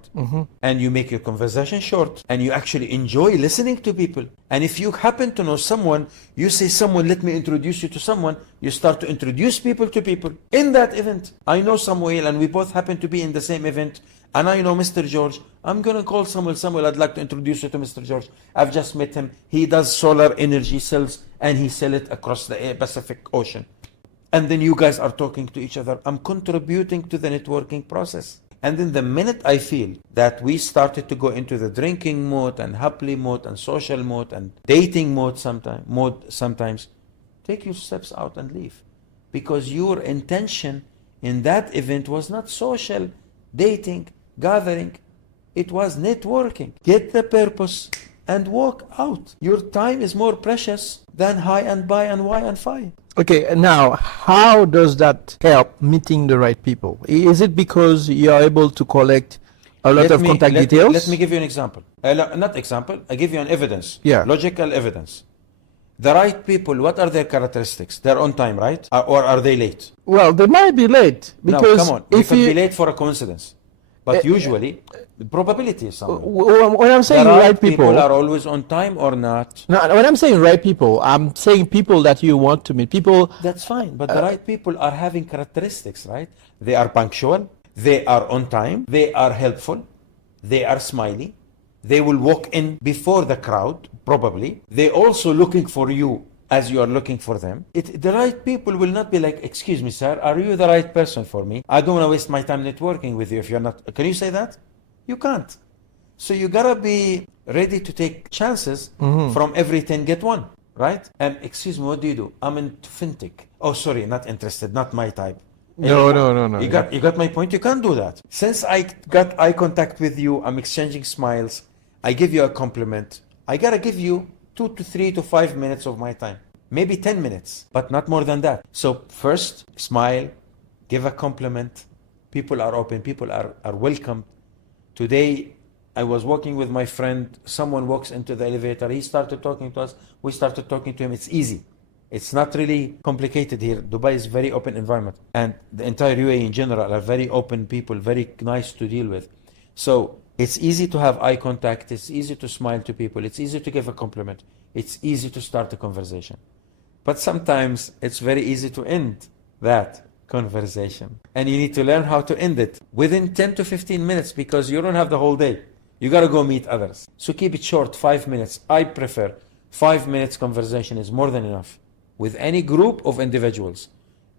And you make your conversation short and you actually enjoy listening to people. And if you happen to know someone, you say, someone, let me introduce you to someone. You start to introduce people to people in that event. I know Samuel and we both happen to be in the same event. And I know Mr. George. I'm going to call Samuel. Samuel, I'd like to introduce you to Mr. George. I've just met him. He does solar energy cells and he sells it across the Pacific Ocean. And then you guys are talking to each other. I'm contributing to the networking process. And then the minute I feel that we started to go into the drinking mode and happily mode and social mode and dating mode sometimes, take your steps out and leave. Because your intention in that event was not social, dating, gathering. It was networking. Get the purpose and walk out. Your time is more precious than high and buy and Y and Fi. Okay, now, how does that help meeting the right people? Is it because you are able to collect a lot of contact details? Let me give you an example. Not example, I give you an evidence. Yeah. Logical evidence. The right people, what are their characteristics? They're on time, right? Or are they late? Well, they might be late. Because no, come on. If you could be late for a coincidence. But usually, the probability is something. When I'm saying right people are always on time or not. No, when I'm saying right people, I'm saying people that you want to meet. People. That's fine, but the right people are having characteristics, right? They are punctual, they are on time, they are helpful, they are smiley, they will walk in before the crowd, probably. They're also looking for you as you are looking for them. The right people will not be like, excuse me, sir, are you the right person for me? I don't want to waste my time networking with you if you're not. Can you say that? You can't. So you gotta be ready to take chances. From every 10 get one, right? And excuse me, what do you do? I'm into fintech. Oh, sorry, not interested, not my type. No. You got my point? You can't do that. Since I got eye contact with you, I'm exchanging smiles, I give you a compliment, I gotta give you 2 to 3 to 5 minutes of my time. Maybe 10 minutes, but not more than that. So first, smile, give a compliment. People are open, people are welcome. Today, I was walking with my friend. Someone walks into the elevator. He started talking to us. We started talking to him. It's easy. It's not really complicated here. Dubai is a very open environment. And the entire UAE in general are very open people, very nice to deal with. So It's easy to have eye contact. It's easy to smile to people. It's easy to give a compliment. It's easy to start a conversation. But sometimes it's very easy to end that conversation. And you need to learn how to end it within 10 to 15 minutes because you don't have the whole day. You got to go meet others. So keep it short, 5 minutes. I prefer 5 minutes conversation is more than enough with any group of individuals.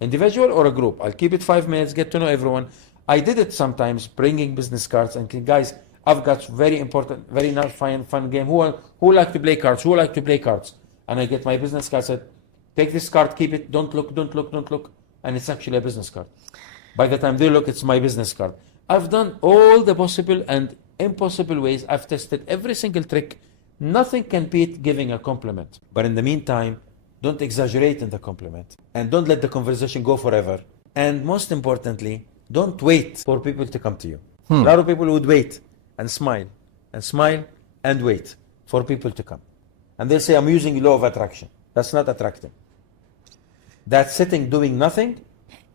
Individual or a group. I'll keep it 5 minutes, get to know everyone. I did it sometimes, bringing business cards and guys, I've got very important, very nice, fun game. Who like to play cards? Who like to play cards? And I get my business card, said, take this card, keep it, don't look. And it's actually a business card. By the time they look, it's my business card. I've done all the possible and impossible ways. I've tested every single trick. Nothing can beat giving a compliment. But in the meantime, don't exaggerate in the compliment. And don't let the conversation go forever. And most importantly, don't wait for people to come to you. A lot of people would wait and smile and wait for people to come. And they'll say, I'm using law of attraction. That's not attracting. That's sitting doing nothing,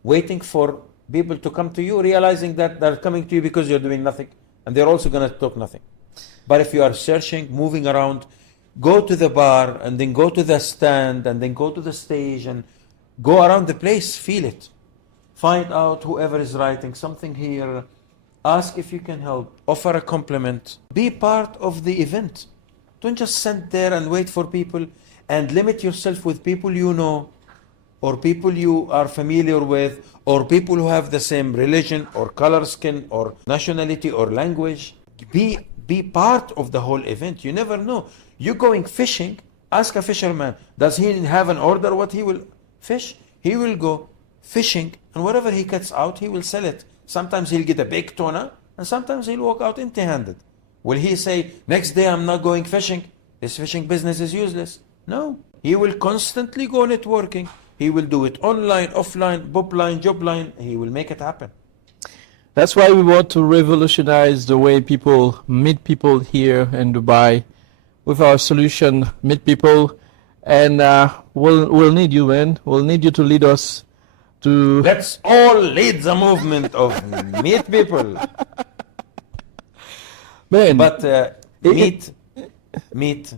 waiting for people to come to you, realizing that they're coming to you because you're doing nothing. And they're also going to talk nothing. But if you are searching, moving around, go to the bar and then go to the stand and then go to the stage and go around the place, feel it. Find out whoever is writing something here. Ask if you can help. Offer a compliment. Be part of the event. Don't just sit there and wait for people and limit yourself with people you know or people you are familiar with or people who have the same religion or color skin or nationality or language. Be part of the whole event. You never know. You're going fishing. Ask a fisherman. Does he have an order what he will fish? He will go fishing and whatever he cuts out, he will sell it. Sometimes he'll get a big tuna and sometimes he'll walk out empty-handed. Will he say, next day I'm not going fishing? This fishing business is useless. No. He will constantly go networking. He will do it online, offline, bookline, jobline. He will make it happen. That's why we want to revolutionize the way people meet people here in Dubai with our solution, Meet People. And we'll need you, man. We'll need you to lead us to... Let's all lead the movement of Meet People. Man, but meat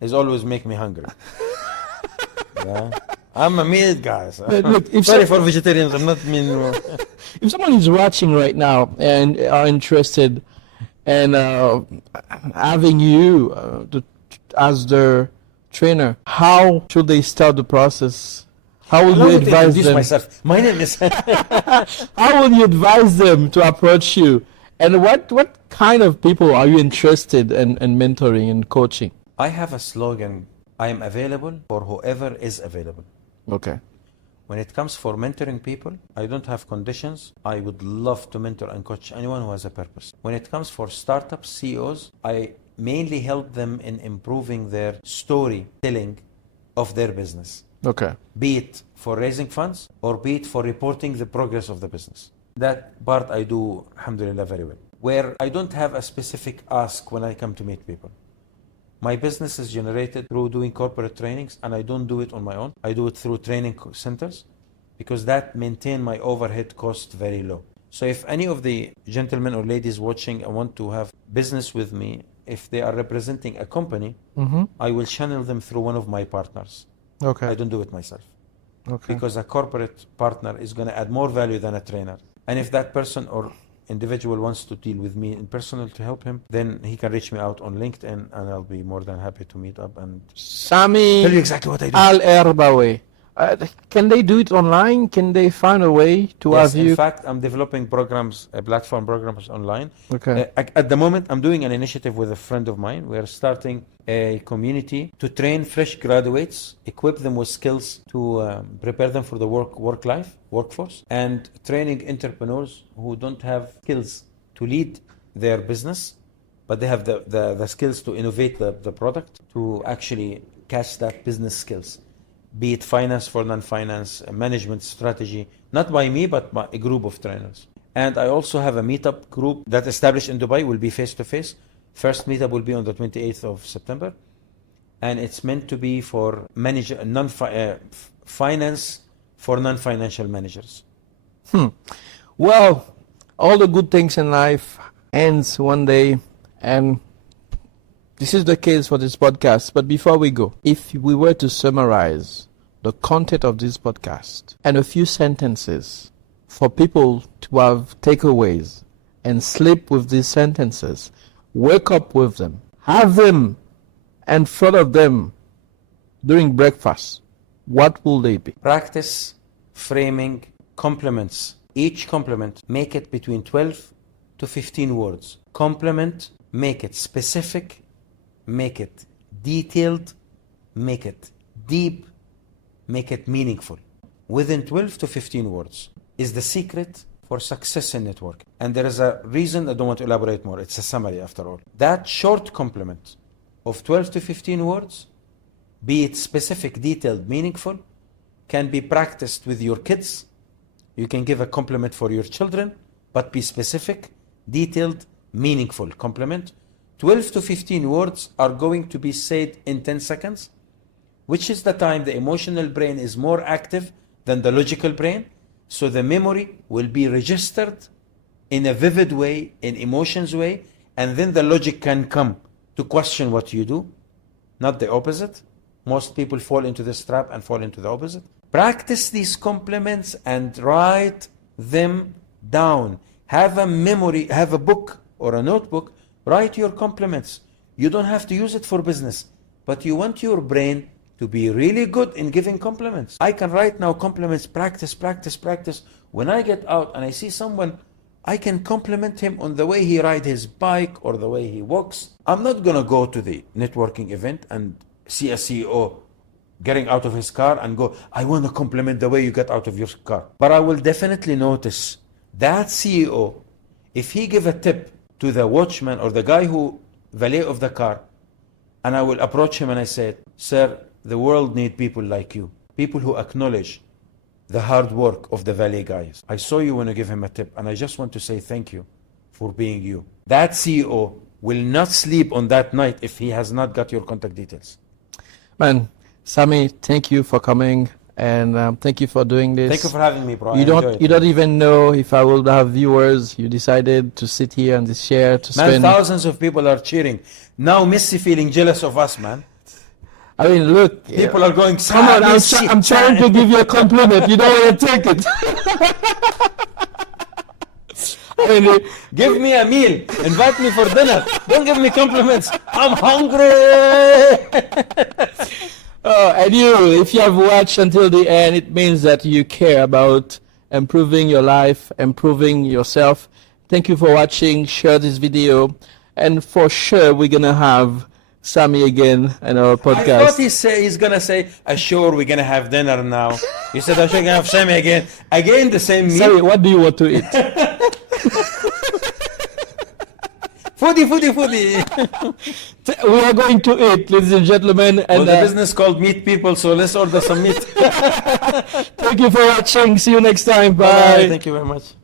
is always make me hungry. Yeah? I'm a meat guy. So. Look, Sorry for vegetarians, I'm not mean. If someone is watching right now and are interested in having you as their trainer, how should they start the process? How will you advise them? Myself. My name is... How will you advise them to approach you? And what kind of people are you interested in mentoring and coaching? I have a slogan. I am available for whoever is available. Okay. When it comes for mentoring people, I don't have conditions. I would love to mentor and coach anyone who has a purpose. When it comes for startups, CEOs, I mainly help them in improving their storytelling of their business. Okay. Be it for raising funds or be it for reporting the progress of the business. That part I do, alhamdulillah, very well. Where I don't have a specific ask when I come to meet people. My business is generated through doing corporate trainings, and I don't do it on my own. I do it through training centers because that maintain my overhead cost very low. So if any of the gentlemen or ladies watching want to have business with me, if they are representing a company, I will channel them through one of my partners. Okay. I don't do it myself. Okay. Because a corporate partner is going to add more value than a trainer. And if that person or individual wants to deal with me in personal to help him, then he can reach me out on LinkedIn and I'll be more than happy to meet up and Sami tell you exactly what I do. Al-Erbawi. Can they do it online? Can they find a way to Yes, have you? in fact, I'm developing programs, platform programs online. Okay. At the moment, I'm doing an initiative with a friend of mine. We're starting a community to train fresh graduates, equip them with skills to prepare them for the workforce, and training entrepreneurs who don't have skills to lead their business, but they have the skills to innovate the product, to actually catch that business skills. Be it finance for non-finance, management strategy, not by me, but by a group of trainers. And I also have a meetup group that established in Dubai, will be face-to-face. First meetup will be on the 28th of September. And it's meant to be for finance for non-financial managers. Well, all the good things in life ends one day, and this is the case for this podcast. But before we go, if we were to summarize the content of this podcast and a few sentences for people to have takeaways and sleep with these sentences, wake up with them, have them in front of them during breakfast, what will they be? Practice framing compliments. Each compliment, make it between 12 to 15 words. Compliment, make it specific, make it detailed, make it deep, make it meaningful. Within 12 to 15 words is the secret for success in networking. And there is a reason I don't want to elaborate more. It's a summary after all. That short compliment of 12 to 15 words, be it specific, detailed, meaningful, can be practiced with your kids. You can give a compliment for your children, but be specific, detailed, meaningful compliment. 12 to 15 words are going to be said in 10 seconds, which is the time the emotional brain is more active than the logical brain. So the memory will be registered in a vivid way, in emotions way, and then the logic can come to question what you do, not the opposite. Most people fall into this trap and fall into the opposite. Practice these compliments and write them down. Have a memory, have a book or a notebook, write your compliments. You don't have to use it for business, but you want your brain to be really good in giving compliments. I can write now compliments, practice, practice, practice. When I get out and I see someone, I can compliment him on the way he rides his bike or the way he walks. I'm not gonna go to the networking event and see a CEO getting out of his car and go, I want to compliment the way you get out of your car. But I will definitely notice that CEO, if he give a tip to the watchman or the guy who valet of the car, and I will approach him and I say, sir, the world need people like you, people who acknowledge the hard work of the valet guys. I saw you when you give him a tip, and I just want to say thank you for being you. That CEO will not sleep on that night if he has not got your contact details. Man, Sami, thank you for coming, and thank you for doing this. Thank you for having me, bro. You don't even know if I will have viewers. You decided to sit here and this chair to Man, spend. thousands of people are cheering. Now Messi feeling jealous of us, man. I mean, look. People are going, Come on, I'm trying to give you a compliment. You don't want to take it. I mean, give me a meal. Invite me for dinner. Don't give me compliments. I'm hungry. And you, if you have watched until the end, it means that you care about improving your life, improving yourself. Thank you for watching. Share this video. And for sure, we're going to have Sami again in our podcast. I thought he's going to say, sure, we're going to have dinner now. He said, sure, we're going to have Sami again. Again, the same meal. Sami, what do you want to eat? Foodie. We are going to eat, ladies and gentlemen. And the business called Meat People, so let's order some meat. Thank you for watching. See you next time. Bye. Thank you very much.